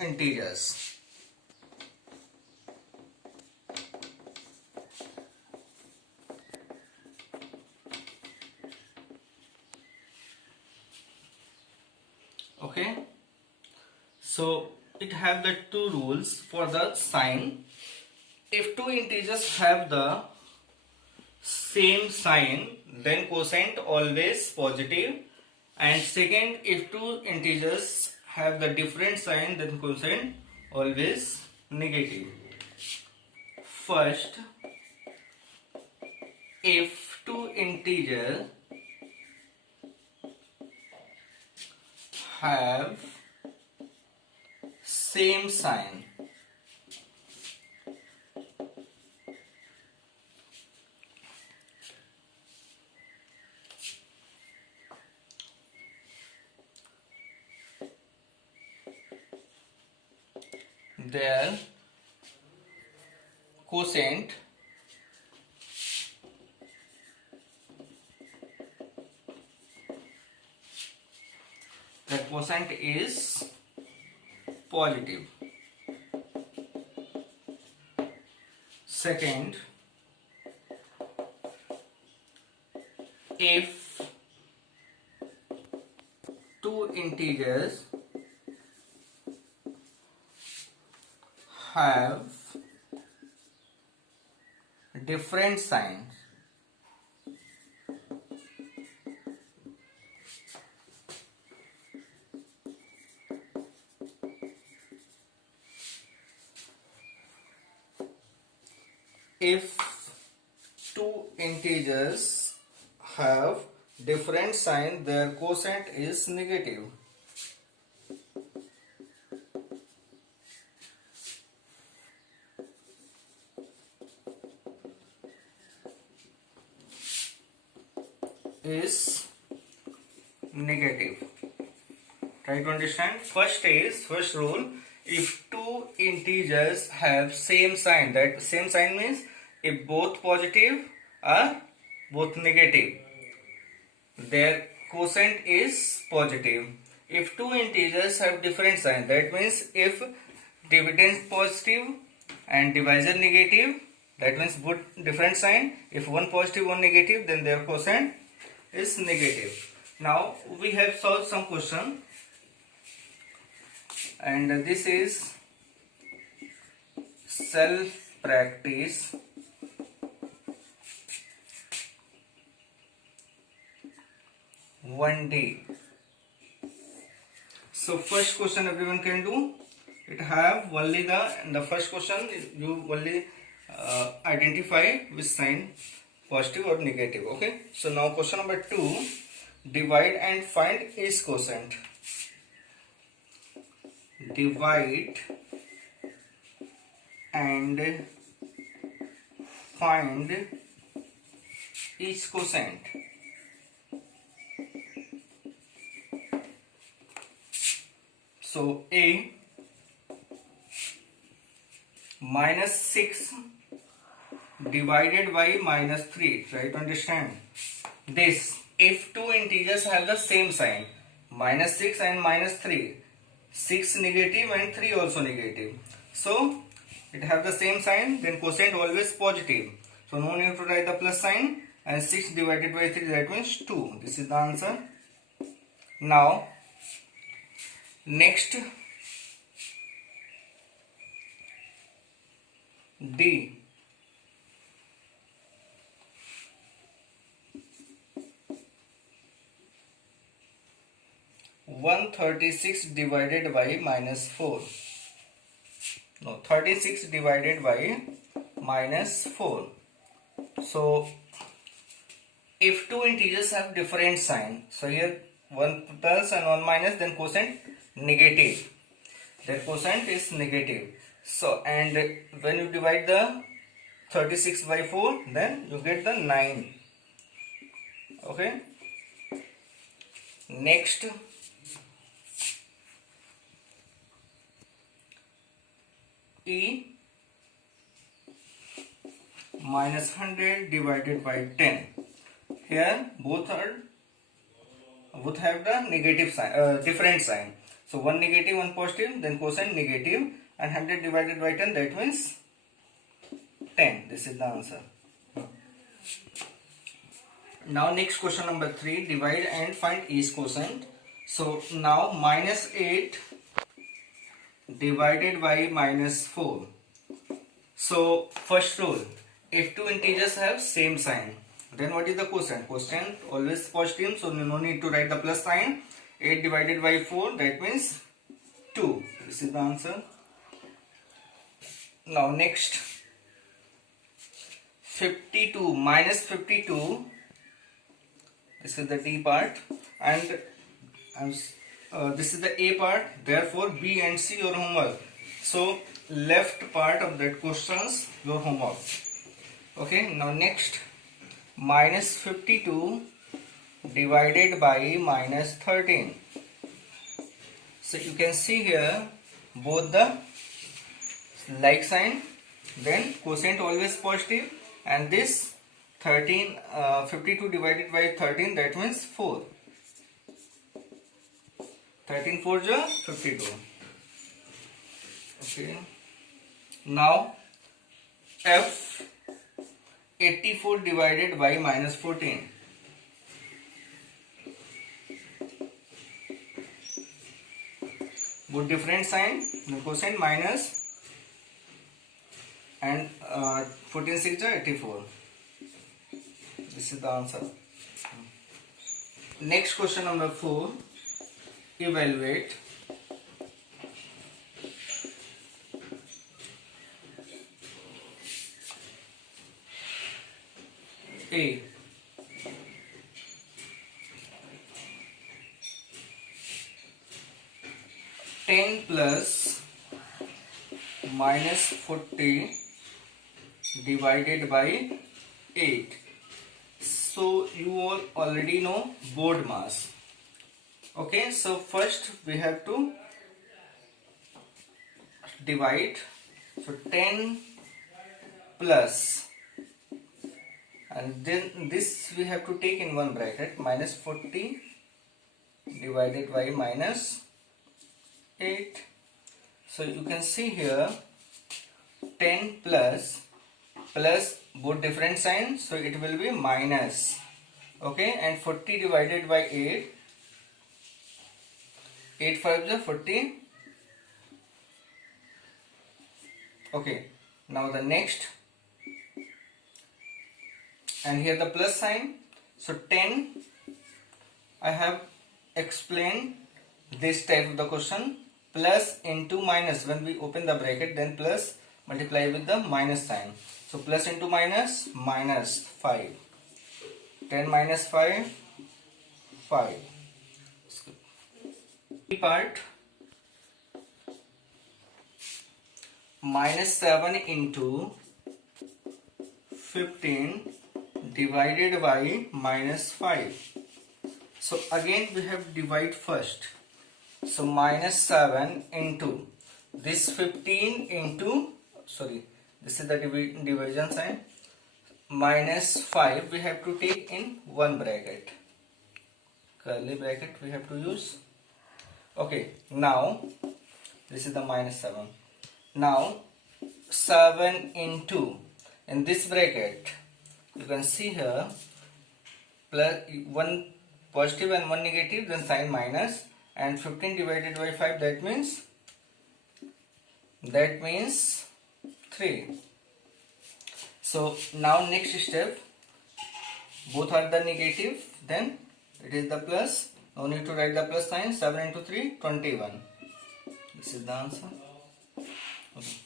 integers. Okay, so it have the two rules for the sign. If two integers have the same sign, then quotient always positive, and second, if two integers have the different sign, then quotient always negative. First, if two integers have same sign, their quotient is positive. Second, if two integers have different signs, if two integers have different sign, their quotient is negative. Is negative. Try to understand. First rule, if two integers have same sign, that same sign means if both positive or both negative, their quotient is positive. If two integers have different sign, that means if dividend positive and divisor negative, that means both different sign. If one positive, one negative, then their quotient is negative. Now we have solved some question, and this is self practice 1D. So first question everyone can do. It have only the first question you only identify with sign positive or negative. Okay, so now question number 2, divide and find each quotient. Divide and find each quotient. So A -6 divided by -3. Try to understand this. If two integers have the same sign, -6 and -3, 6 negative and 3 also negative, so it have the same sign, then quotient always positive, so no need to write the plus sign, and 6 divided by 3, that means 2. This is the answer. Now next, D. (136 divided by -4). No, 36 divided by -4. So if two integers have different sign, so here one plus and one minus, then quotient negative. Their quotient is negative. So, and when you divide the 36 by 4, then you get the 9. Okay. Next, E -100 divided by 10. Here both have the negative sign, different sign. So 1 negative, 1 positive, then quotient negative, and 100 divided by 10, that means 10. This is the answer. Now next question number 3, divide and find each quotient. So now minus 8 divided by minus 4. So first rule, if two integers have same sign, then what is the quotient? Quotient always positive, so no need to write the plus sign. 8 divided by 4, that means 2. This is the answer. Now next, 52 minus 52, this is the D part, and this is the A part, therefore B and C your homework. So left part of that questions your homework. Okay, now next, minus 52 divided by minus 13. So you can see here both the like sign, then quotient always positive, and this 52 divided by 13, that means 4. 13 4 ja 52. Okay. Now F 84 divided by minus 14. Both different sign, the quotient minus, and 14 6 ja 84. This is the answer. Next question number 4. Evaluate. A. Ten plus minus 40 divided by 8. So you all already know board mass. Okay, so first we have to divide. So 10 plus, and then this we have to take in one bracket, minus 40 divided by minus 8. So you can see here 10 plus both different signs, so it will be minus. Okay, and 40 divided by 8, 8 5 is 40. Okay, now the next, and here the plus sign. So 10, I have explained this type of the question, plus into minus. When we open the bracket, then plus multiply with the minus sign. So plus into minus, minus 5. 10 minus 5, 5. B part, minus 7 into 15 divided by minus 5. So again we have divide first. So minus 7 into this 15 into, sorry, this is the division sign, minus 5 we have to take in one bracket, curly bracket we have to use. Okay, now this is the minus 7. Now 7 into, in this bracket you can see here, plus one positive and one negative, then sign minus, and 15 divided by 5, that means 3. So now next step, both are the negative, then it is the plus. No need to write the plus sign. 7 into 3, 21. This is the answer. Okay.